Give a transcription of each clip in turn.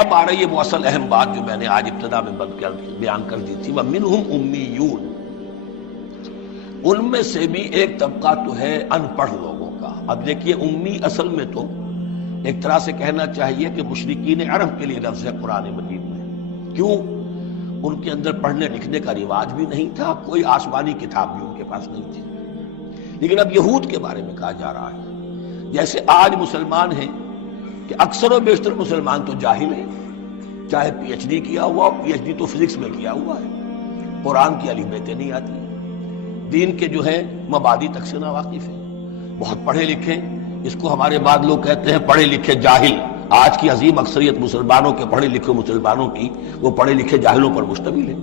اب آ رہی ہے وہ اصل اہم بات جو میں نے آج ابتدا میں بیان کر دی تھی، وَمِنْهُمْ أُمِّيُّونَ، ان میں سے بھی ایک طبقہ تو ہے ان پڑھ لوگوں کا۔ اب دیکھیے امی اصل میں تو ایک طرح سے کہنا چاہیے کہ مشرکین عرب کے لیے لفظ ہے قرآن مجید میں۔ کیوں؟ ان کے اندر پڑھنے لکھنے کا رواج بھی نہیں تھا، کوئی آسمانی کتاب بھی ان کے پاس نہیں تھی۔ لیکن اب یہود کے بارے میں کہا جا رہا ہے، جیسے آج مسلمان ہیں کہ اکثر و بیشتر مسلمان تو جاہل ہیں، چاہے پی ایچ ڈی کیا ہوا، پی ایچ ڈی تو فزکس میں کیا ہوا ہے، قرآن کی الف بیتیں نہیں آتی، دین کے جو ہے مبادی تک سے ناواقف ہیں، بہت پڑھے لکھے، اس کو ہمارے بعد لوگ کہتے ہیں پڑھے لکھے جاہل۔ آج کی عظیم اکثریت مسلمانوں کے پڑھے لکھے مسلمانوں کی وہ پڑھے لکھے جاہلوں پر مشتمل ہے۔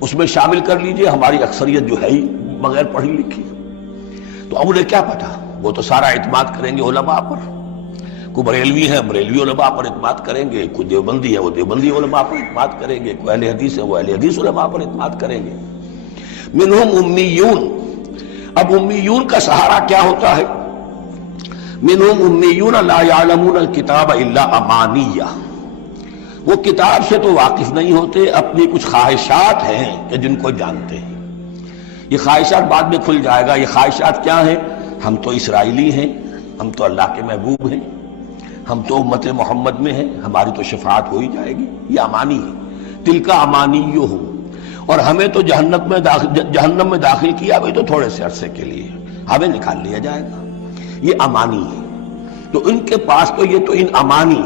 اس میں شامل کر لیجئے ہماری اکثریت جو ہے ہی بغیر پڑھی لکھی، تو اب انہیں کیا پتا؟ وہ تو سارا اعتماد کریں گے علماء پر، کوئی بریلوی ہے بریلوی علماء پر اعتماد کریں گے، کوئی دیوبندی ہے وہ دیوبندی علماء پر اعتماد کریں گے، کوئی اہل حدیث ہے وہ اہل حدیث علماء پر اعتماد کریں گے۔ منہم امیون، اب امیون کا سہارا کیا ہوتا ہے؟ منہم امیون لا یعلمون الکتاب الا امانیہ، وہ کتاب سے تو واقف نہیں ہوتے، اپنی کچھ خواہشات ہیں کہ جن کو جانتے ہیں۔ یہ خواہشات بعد میں کھل جائے گا، یہ خواہشات کیا ہیں؟ ہم تو اسرائیلی ہیں، ہم تو اللہ کے محبوب ہیں، ہم تو امت محمد میں ہیں، ہماری تو شفاعت ہو ہی جائے گی، یہ امانی ہے۔ تلک امانیہم، اور ہمیں تو جہنم میں داخل کیا بھی تو تھوڑے سے عرصے کے لیے، ہمیں نکال لیا جائے گا، یہ امانی ہے۔ تو ان کے پاس تو یہ تو ان امانی،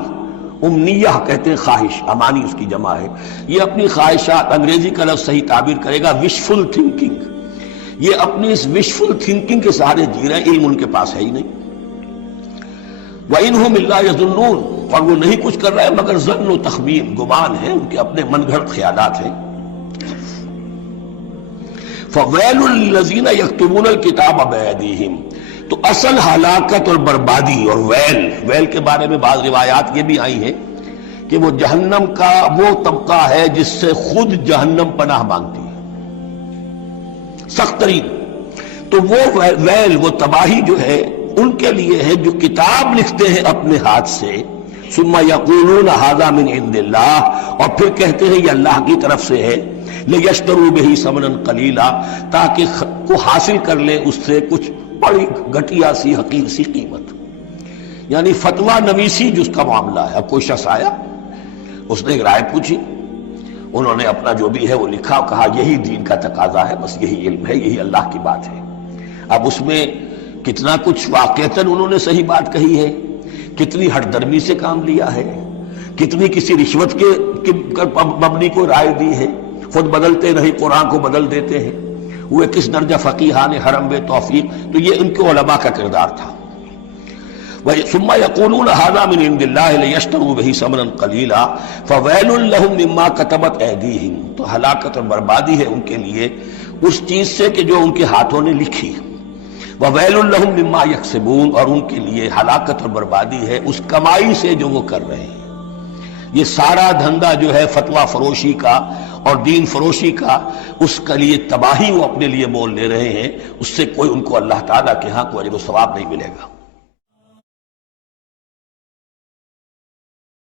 امنیہ کہتے ہیں خواہش، امانی اس کی جمع ہے، یہ اپنی خواہشات، انگریزی کا لفظ صحیح تعبیر کرے گا وشفل تھنکنگ، یہ اپنی اس وشفل تھنکنگ کے سہارے جی رہے ہیں، علم ان کے پاس ہے ہی نہیں۔ وَإِنْهُمْ إِلَّا يَظُنُّونَ، اور وہ نہیں کچھ کر رہے ہیں مگر ظن و تخمین، گمان ہے، ان کے اپنے من گھڑت خیالات ہیں۔ فَوَيْلٌ لِّلَّذِينَ يَكْتُبُونَ الْكِتَابَ بِأَيْدِيهِمْ، تو اصل ہلاکت اور بربادی اور ویل کے بارے میں بعض روایات یہ بھی آئی ہیں کہ وہ جہنم کا وہ طبقہ ہے جس سے خود جہنم پناہ مانگتی ہے، سخت ترین۔ تو وہ ویل، وہ تباہی جو ہے ان کے لیے ہے جو کتاب لکھتے ہیں اپنے ہاتھ سے، ثم یقولون ھذا من عند اللہ، اور پھر کہتے ہیں یہ اللہ کی طرف سے ہے، لیشتروا بہ ثمنا قلیلا، تاکہ کو حاصل کر لیں اس سے کچھ بڑی گھٹیا سی حقیر سی قیمت، یعنی فتویٰ نویسی جس کا معاملہ ہے۔ اب کوئی شخص آیا، اس نے ایک رائے پوچھی، انہوں نے اپنا جو بھی ہے وہ لکھا، کہا یہی دین کا تقاضا ہے، بس یہی علم ہے، یہی اللہ کی بات ہے۔ اب اس میں کتنا کچھ واقعتاً انہوں نے صحیح بات کہی ہے، کتنی ہٹ درمی سے کام لیا ہے، کتنی کسی رشوت کے مبنی کو رائے دی ہے، خود بدلتے نہیں قرآن کو بدل دیتے ہیں، وہ کس درجہ فقیہان حرم بے توفیق۔ تو یہ ان کے علماء کا کردار تھا۔ ثم يقولون هذا من عند الله ليشتروا به ثمنا قليلا فويل لهم مما كتبت ايديهم، تو ہلاکت اور بربادی ہے ان کے لیے اس چیز سے کہ جو ان کے ہاتھوں نے لکھی، وویل لهم مما يكسبون، اور ان کے لیے ہلاکت اور بربادی ہے اس کمائی سے جو وہ کر رہے ہیں۔ یہ سارا دھندا جو ہے فتویٰ فروشی کا اور دین فروشی کا، اس کے لیے تباہی وہ اپنے لیے مول لے رہے ہیں، اس سے کوئی ان کو اللہ تعالیٰ کے ہاں کوئی اجر و ثواب نہیں ملے گا۔